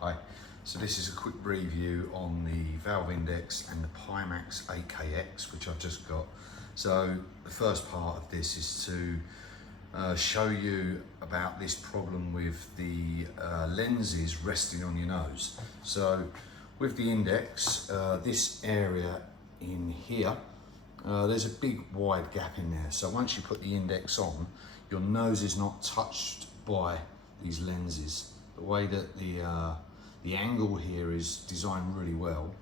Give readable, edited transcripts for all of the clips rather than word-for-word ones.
Hi, so this is a quick review on the valve index and the Pimax 8KX, which I've just got. So the first part of this is to show you about this problem with the lenses resting on your nose. So with the index, this area in here, there's a big wide gap in there. So once you put the index on, your nose is not touched by these lenses. The way that the angle here is designed really well,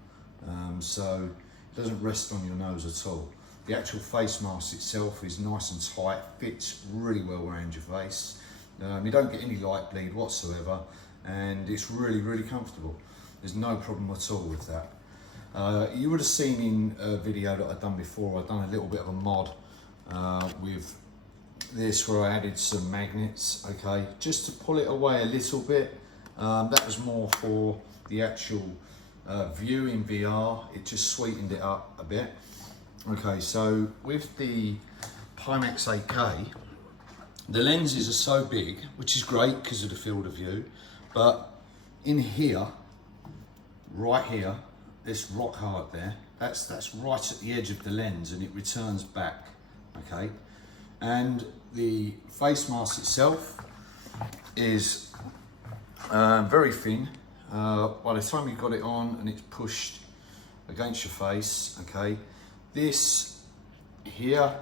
so it doesn't rest on your nose at all. The actual face mask itself is nice and tight, fits really well around your face. You don't get any light bleed whatsoever, and it's really comfortable. There's no problem at all with that. You would have seen in a video that I've done before, I've done a little bit of a mod with this where I added some magnets, okay, just to pull it away a little bit. That was more for the actual view in VR. It just sweetened it up a bit. Okay, so with the Pimax 8K, the lenses are so big, which is great because of the field of view, but in here, right here, this rock hard there, that's right at the edge of the lens and it returns back, okay? And the face mask itself is very thin. By the time you've got it on and it's pushed against your face, okay, this here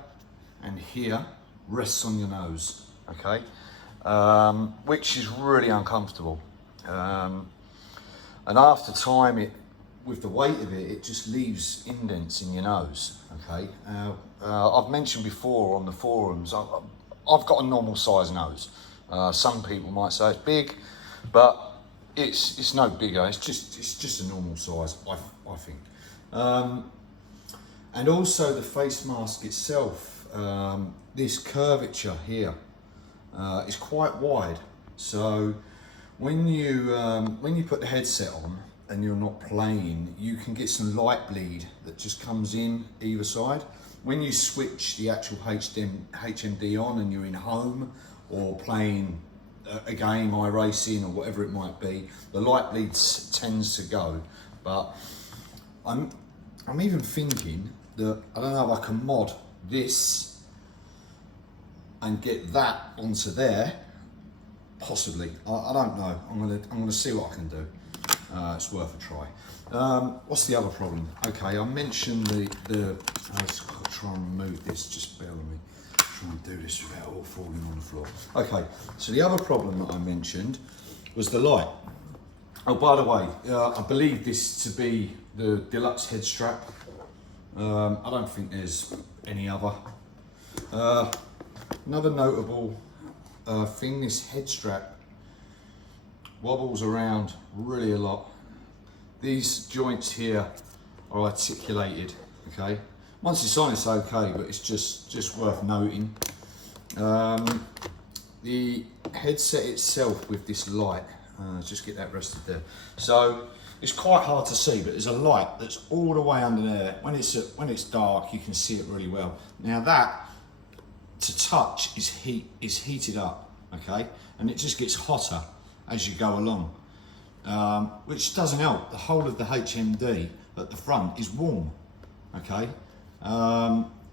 and here rests on your nose, okay, which is really uncomfortable. And after time, with the weight of it, it just leaves indents in your nose, okay. I've mentioned before on the forums, I've got a normal size nose. Some people might say it's big, but it's no bigger. It's just a normal size, I think. And also the face mask itself, this curvature here is quite wide. So when you put the headset on and you're not playing, you can get some light bleed that just comes in either side. When you switch the actual HMD on and you're in home or playing a game, iRacing or whatever it might be, the light bleed tends to go. But I'm even thinking that, I don't know if I can mod this and get that onto there, possibly. I don't know. I'm gonna see what I can do. It's worth a try. What's the other problem? Okay, I mentioned I've got to try and remove this, just bear with me. Try and do this without all falling on the floor. Okay, so the other problem that I mentioned was the light. Oh, by the way, I believe this to be the deluxe head strap. I don't think there's any other. Another notable thing, this head strap wobbles around really a lot. These joints here are articulated, okay? Once it's on, it's okay, but it's just worth noting. The headset itself with this light, just get that rested there. So it's quite hard to see, but there's a light that's all the way under there. When it's dark, you can see it really well. Now that, to touch, is heated up, okay? And it just gets hotter as you go along, which doesn't help. The whole of the HMD at the front is warm, okay,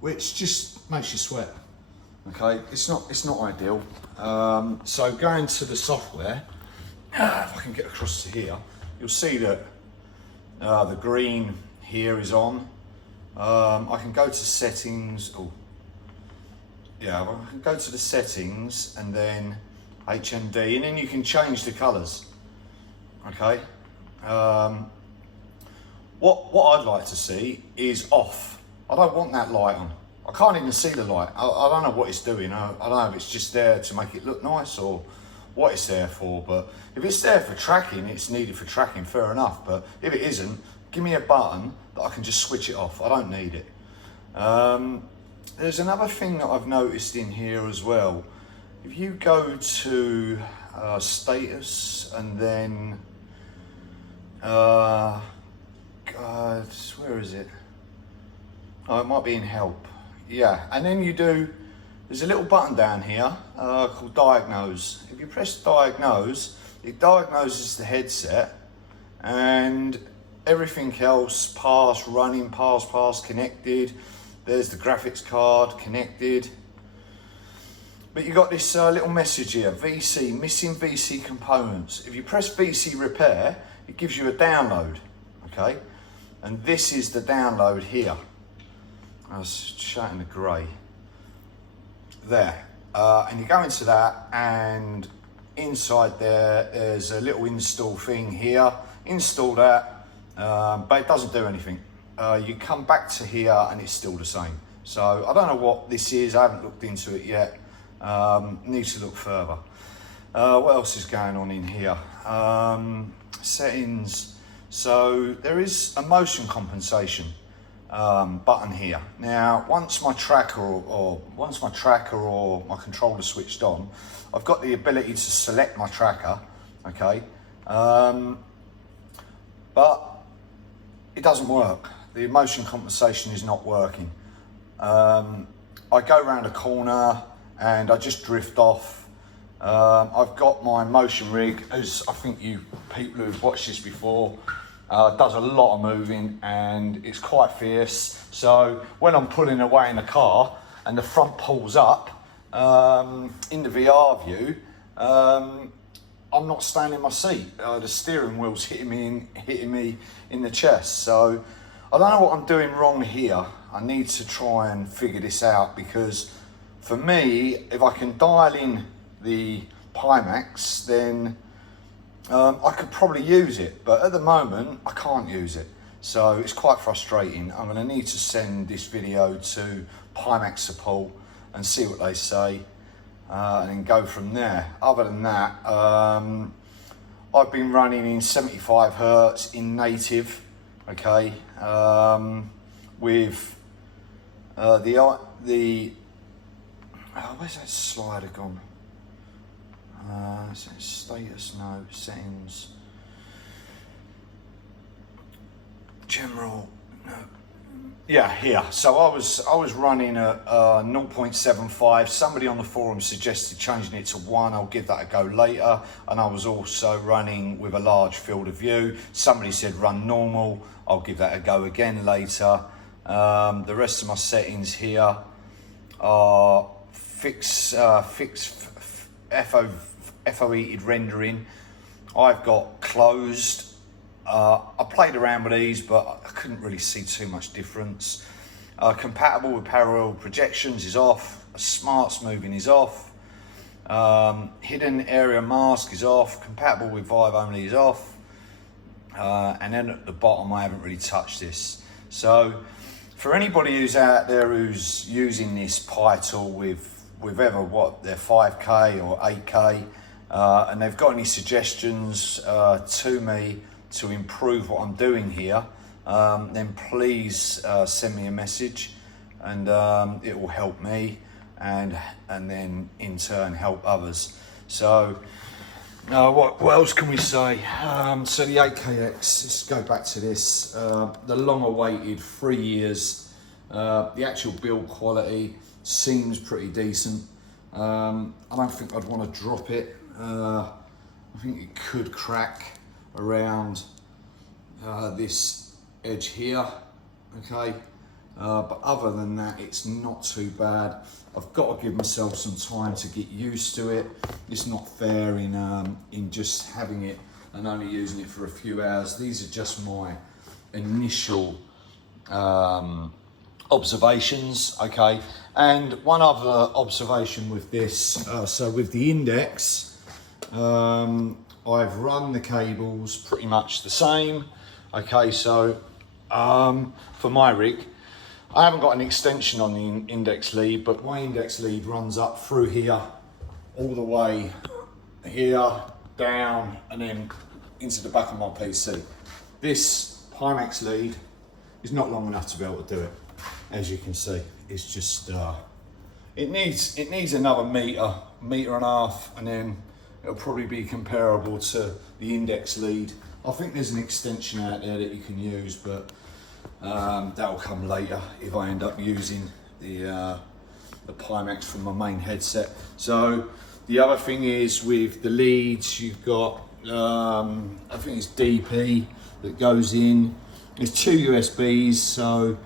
which just makes you sweat, okay. It's not ideal. So going to the software, if I can get across to here, you'll see that the green here is on. I can go to settings. Oh, yeah, I can go to the settings and then HMD, and then you can change the colours, okay. What I'd like to see is off. I don't want that light on. I can't even see the light. I don't know what it's doing. I don't know if it's just there to make it look nice or what it's there for, but if it's there for tracking, it's needed for tracking, fair enough. But if it isn't, give me a button that I can just switch it off. I don't need it. There's another thing that I've noticed in here as well. If you go to status and then, God, where is it? Oh, it might be in help. Yeah, and then you do, there's a little button down here called Diagnose. If you press Diagnose, it diagnoses the headset, and everything else, running, pass, connected. There's the graphics card connected. But you got this little message here, VC, missing VC components. If you press VC repair, it gives you a download, okay? And this is the download here. I was showing the grey. There. And you go into that, and inside there's a little install thing here. Install that, but it doesn't do anything. You come back to here and it's still the same. So I don't know what this is, I haven't looked into it yet. Need to look further. What else is going on in here? Settings. So there is a motion compensation button here. Now, once my tracker or my controller switched on, I've got the ability to select my tracker, okay? But it doesn't work. The motion compensation is not working. I go around a corner and I just drift off. I've got my motion rig, as I think you people who've watched this before, does a lot of moving and it's quite fierce. So when I'm pulling away in the car and the front pulls up in the VR view, I'm not staying in my seat. The steering wheel's hitting me in the chest. So I don't know what I'm doing wrong here. I need to try and figure this out, because for me, if I can dial in the Pimax, then I could probably use it, but at the moment I can't use it. So it's quite frustrating. I'm gonna need to send this video to Pimax support and see what they say, and then go from there. Other than that, I've been running in 75 Hertz in native, okay, with where's that slider gone? Status, no, settings, general, no. Yeah, here. So I was running at 0.75. Somebody on the forum suggested changing it to 1. I'll give that a go later. And I was also running with a large field of view. Somebody said run normal. I'll give that a go again later. The rest of my settings here are fix FOE'd rendering. I've got closed. I played around with these, but I couldn't really see too much difference. Compatible with parallel projections is off. Smart smoothing is off. Hidden area mask is off. Compatible with Vive only is off. And then at the bottom, I haven't really touched this. So for anybody who's out there who's using this Pi tool with ever their 5K or 8K, and they've got any suggestions to me to improve what I'm doing here, then please send me a message, and it will help me and then in turn help others. So what else can we say? So the 8KX, let's go back to this, the long awaited 3 years. The actual build quality seems pretty decent. I don't think I'd want to drop it. I think it could crack around this edge here, okay, but other than that, it's not too bad. I've got to give myself some time to get used to it. It's not fair in just having it and only using it for a few hours. These are just my initial observations, okay. And one other observation with this, so with the index, I've run the cables pretty much the same, okay. So for my rig, I haven't got an extension on the index lead, but my index lead runs up through here, all the way here, down, and then into the back of my PC. This Pimax lead is not long enough to be able to do it. As you can see, it's just, it needs another metre and a half, and then it'll probably be comparable to the index lead. I think there's an extension out there that you can use, but that'll come later if I end up using the Pimax from my main headset. So the other thing is with the leads, you've got I think it's DP that goes in. There's 2 USBs, so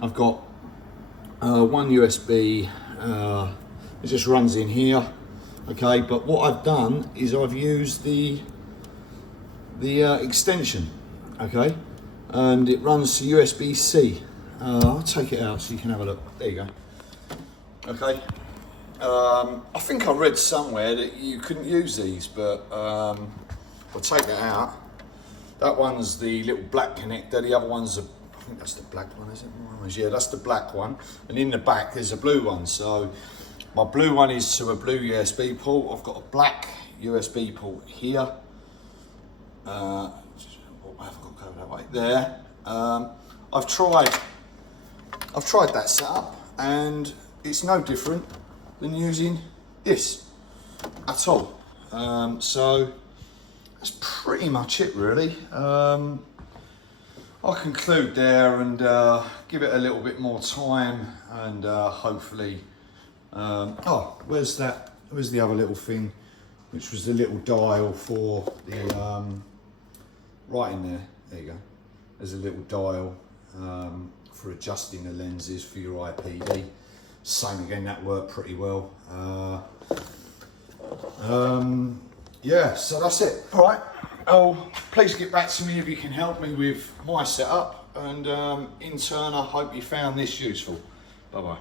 I've got one USB, it just runs in here, okay, but what I've done is I've used the extension, okay, and it runs to USB-C. I'll take it out so you can have a look. There you go. Okay. I think I read somewhere that you couldn't use these, but I'll take that out. That one's the little black connector, the other one's I think that's the black one, is it? Yeah, that's the black one. And in the back there's a blue one. So my blue one is to a blue USB port. I've got a black USB port here. I've got to go that way. There. I've tried that setup, and it's no different than using this at all. So that's pretty much it, really. I'll conclude there and give it a little bit more time, and hopefully. Oh, where's that? Where's the other little thing, which was the little dial for the right in there. There you go. There's a little dial for adjusting the lenses for your IPD. Same again, that worked pretty well. Yeah, so that's it. All right. Oh, please get back to me if you can help me with my setup, and in turn, I hope you found this useful. Bye bye.